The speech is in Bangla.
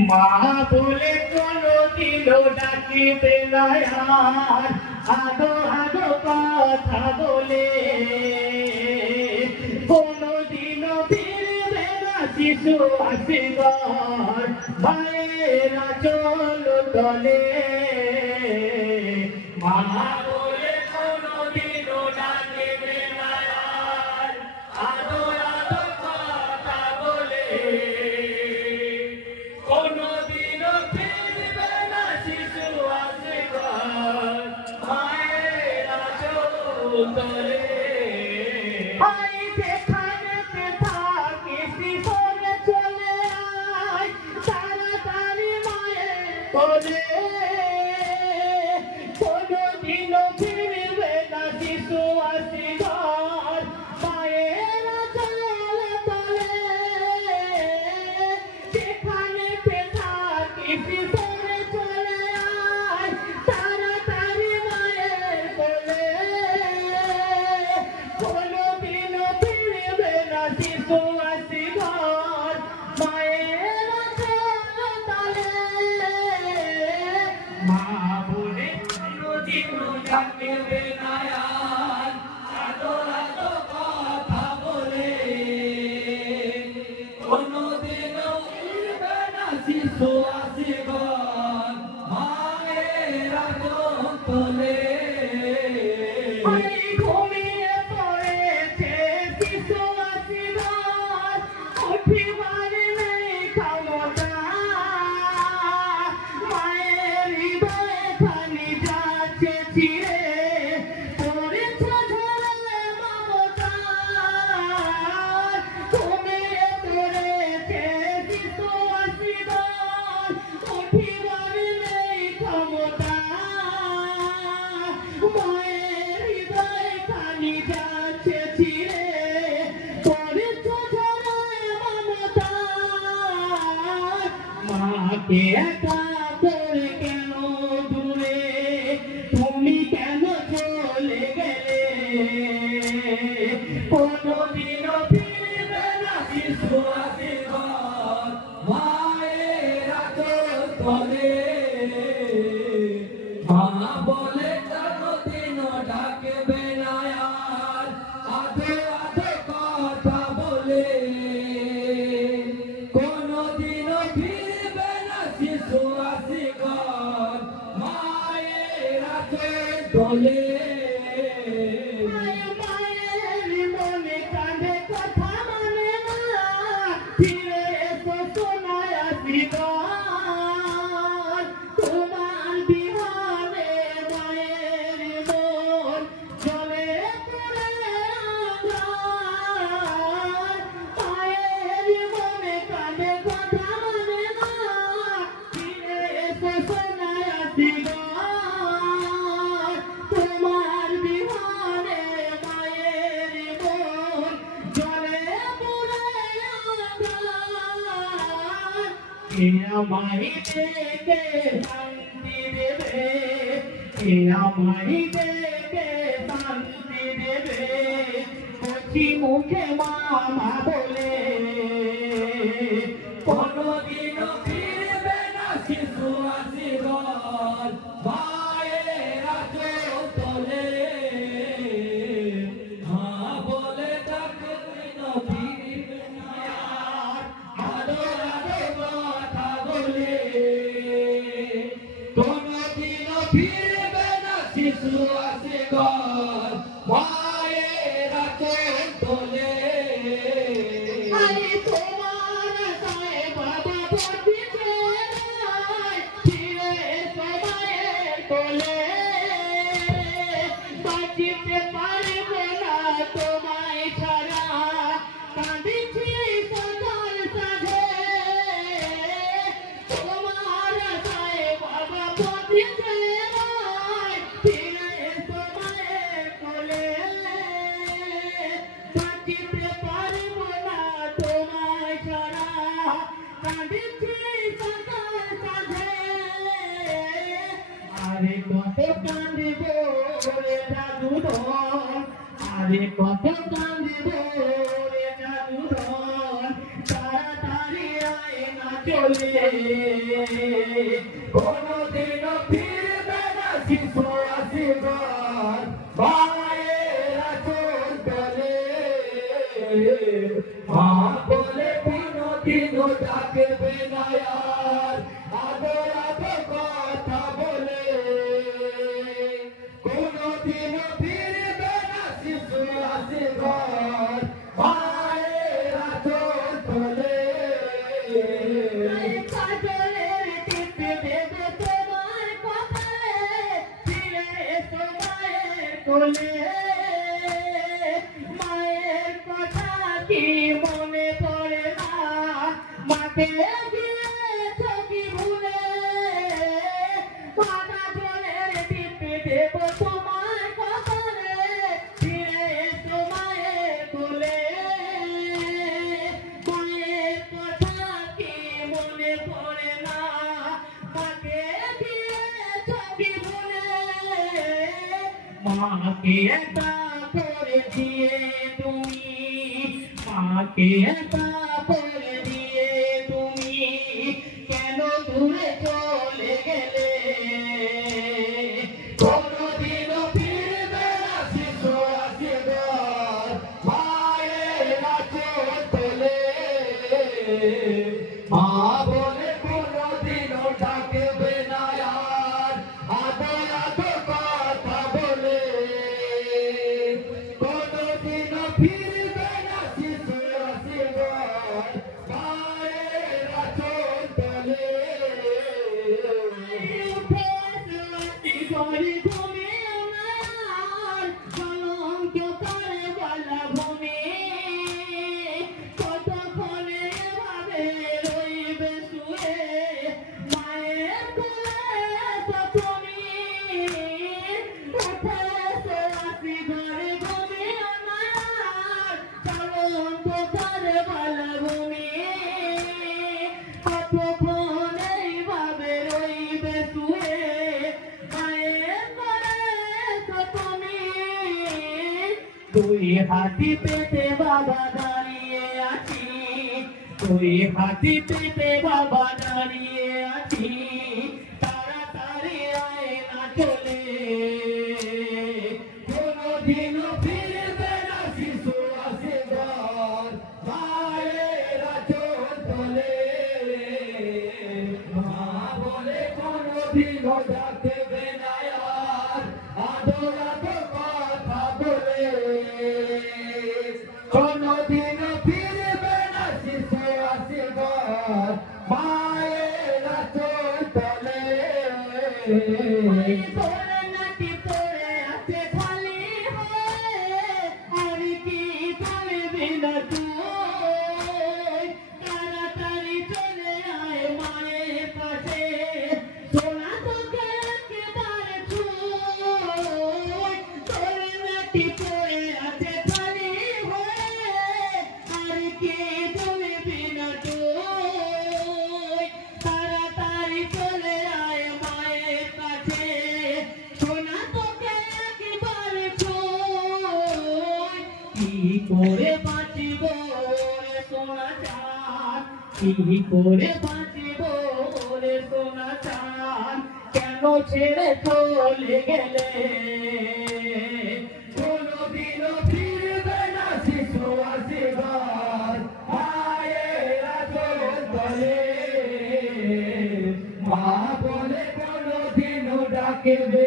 মা বলে কোনদিনও ডাকিবে না আর আদো আদো কথা বলে কোনদিনও ফিরবে না শিশু আসিবার মায়েরা চল তলে মা বলে কোনদিনও ডাকিবে না আর আদো আদো কথা বলে কোনদিনও ফিরবে না শিশু আসিবার মায়েরা চল তলে কোনদিনও ফিরবে না শিশু আসিবার মায়েরা চল তলে যেখানে থাকিস সরে চলে আয় তাড়াতাড়ি মায়ের কোলে কোনদিনও ফিরবে না শিশু আসিবার মায়েরা চল তলে মা বলে কোনদিনও ডাকিবে না আর আদো আদো কথা বলে কোনদিনও ফিরবে না শিশু আসিবার মায়েরা চল তলে ঘুমিয়ে পড়েছে শিশু আসিবার উঠিবার নেই ক্ষমতা মায়ের হৃদয়ে খালি যাচ্ছে ছিঁড়ে পড়েছে ঝরে মমতা ঘুমিয়ে পড়েছে শিশু আসিবার উঠিবার নেই ক্ষমতা মায়ের হৃদয়ে খালি যাচ্ছে ছিঁড়ে পড়েছে ঝরে মমতা মাকে একা করে কেন দূরে তুমি কেন চলে গেলে কোনদিনও ফিরবে না শিশু আসিবার মায়েরা চল তলে মা বলে কোনদিনও ডাকবে না আর আধো আধো কথা বলে কোনদিনও ফিরবে না শিশু আসিবার মায়েরা চল তলে মায়ের মনে কাঁদে কথা মানে না ফিরে এসো সোনায় আসিবার তোমার বিহারে মায়ের মন চলে পড়ে আঁধার মায়ের মনে কাঁদে কথা মানে না ফিরে এসো সোনায় আসিবার তোমার বিহারে মায়ের মন চলে পড়ে আঁধার কে আমায় দেখে শান্তি দেবে কে আমায় দেখে শান্তি দেবে কচি মুখে মামা বলে কোনদিনও ফিরবে না শিশু আসিবার মায়েরা চল তলে মা বলে কোনদিনও ফিরবে না আর আদো আদো কথা বলে কোনদিনও ফিরবে না শিশু আসিবার মায়েরা চল তলে তোমার গায়ে বাবা বসিছে ফিরে এসো মায়ের কোলে বাঁচিতে পারবো না তোমায় ছাড়া কাঁদিছি সকাল সাঁঝে তোমার গায়ে বাবা বসিছে ফিরে এসো মায়ের কোলে বাঁচিতে পারবো না তোমায় ছাড়া কাঁদিছি সকাল সাঁঝে আরে কত কাঁদিব রে জাদুধন আরে কত কাঁদিব রে জাদুধন তাড়াতাড়ি আয় না চলে কোনদিনও ফিরবে না শিশু আসিবার মায়ের আঁচল তলে মা বলে কোনদিনও ডাকবে না আর আদর আদর কথা বলে কোনদিনও ফিরবে না শিশু আসিবার মায়ের আঁচল তলে কাজলের টিপে দেবে তোমার কপালে ফিরে এসো মায়ের কোলে মায়ের কথা কি মনে পড়ে না মাকে গিয়েছো কি ভুলে কাজলের টিপে দেব তোমার কপালে ফিরে এসো মায়ের কোলে মায়ের কথা কি মনে পড়ে না মাকে গিয়েছো কি ভুলে মাকে একা করে দিয়ে তুমি মাকে একা করে দিয়ে তুমি কেন দূরে চলে গেলে কোনদিনও ফিরবে না শিশু আসিবার মায়ের আঁচল তলে মা বলে কোনদিনও ডাকবে না আর আদর আদর কথা বলে কোনদিনও ফিরবে না শিশু আসিবার মায়ের আঁচল তলে ঘরে ঘুমে আমার কলঙ্ক করে বলা ভূমি কতক্ষণে এভাবে রইবে শুয়ে মায়ের কোলে তুমি উঠে এসে আসি ঘরে ঘুমে আমার কলঙ্ক করে বলা ভূমি কতক্ষণ এইভাবে রইবে শুয়ে মায়ের কোলে তুমি দুই হাতি পেতে বাবা দাঁড়িয়ে আছি দুই হাতি পেতে বাবা দাঁড়িয়ে আছি তাড়াতাড়ি আয় না চলে কোনদিনও ফিরবে না শিশু আসিবার মায়ের আঁচল তলে মা বলে কোনদিনও ডাকবে না আর আদর আদর কথা বলে কোনদিনও ফিরবে না শিশু আসিবার মায়ের আঁচল তলে তোরে নাকি তোরে আছে খালি হয়ে আর কি চলবি না তুই তাড়াতাড়ি চলে আয় মায়ের কাছে সোনা তোকে একেবারে ছুঁই তোরে নাকি তোরে আছে খালি হয়ে আর কি চলবি না তুই তাড়াতাড়ি চলে আয় মায়ের কাছে সোনা তোকে একেবারে ছুঁই কি করে বাঁচিব রে সোনা চাঁদ কি করে বাঁচিব রে সোনা চাঁদ কেন ছেড়ে চলে গেলে কোনদিনও ফিরবে না শিশু আসিবার মায়ের আঁচল তলে মা বলে কোনদিনও ডাকবে